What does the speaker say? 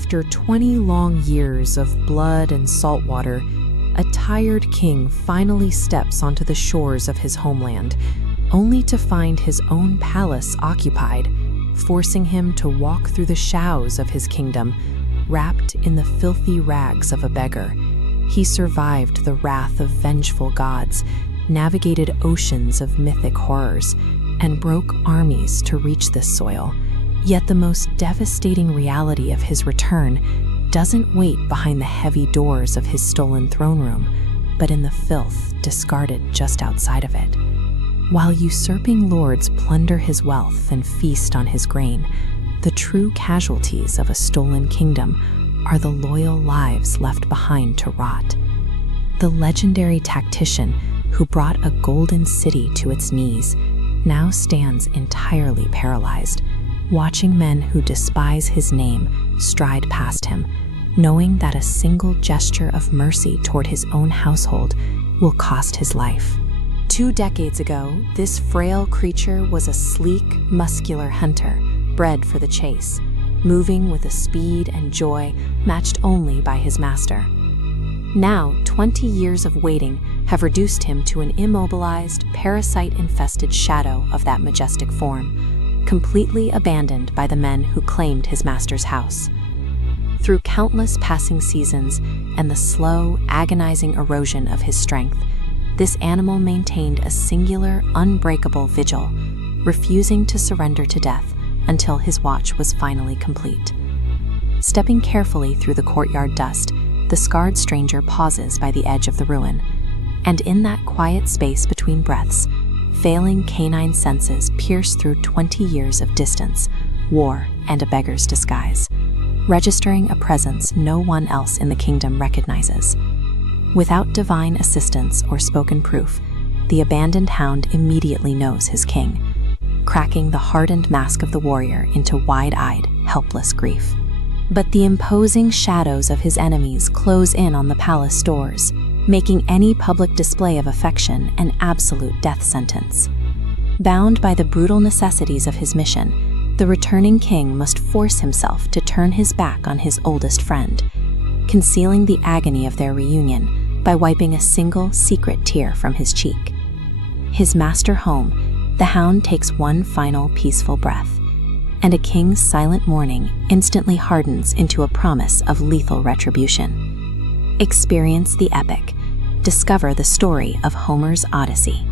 After 20 long years of blood and salt water, a tired king finally steps onto the shores of his homeland, only to find his own palace occupied, forcing him to walk through the shadows of his kingdom, wrapped in the filthy rags of a beggar. He survived the wrath of vengeful gods, navigated oceans of mythic horrors, and broke armies to reach this soil. Yet the most devastating reality of his return doesn't wait behind the heavy doors of his stolen throne room, but in the filth discarded just outside of it. While usurping lords plunder his wealth and feast on his grain, the true casualties of a stolen kingdom are the loyal lives left behind to rot. The legendary tactician who brought a golden city to its knees now stands entirely paralyzed, watching men who despise his name stride past him, knowing that a single gesture of mercy toward his own household will cost his life. 2 decades ago, this frail creature was a sleek, muscular hunter, bred for the chase, moving with a speed and joy matched only by his master. Now, 20 years of waiting have reduced him to an immobilized, parasite-infested shadow of that majestic form, completely abandoned by the men who claimed his master's house. Through countless passing seasons and the slow, agonizing erosion of his strength, this animal maintained a singular, unbreakable vigil, refusing to surrender to death until his watch was finally complete. Stepping carefully through the courtyard dust, the scarred stranger pauses by the edge of the ruin, and in that quiet space between breaths, failing canine senses pierce through 20 years of distance, war, and a beggar's disguise, registering a presence no one else in the kingdom recognizes. Without divine assistance or spoken proof, the abandoned hound immediately knows his king, cracking the hardened mask of the warrior into wide-eyed, helpless grief. But the imposing shadows of his enemies close in on the palace doors, making any public display of affection an absolute death sentence. Bound by the brutal necessities of his mission, the returning king must force himself to turn his back on his oldest friend, concealing the agony of their reunion by wiping a single secret tear from his cheek. His master home, the hound takes one final peaceful breath, and a king's silent mourning instantly hardens into a promise of lethal retribution. Experience the epic. Discover the story of Homer's Odyssey.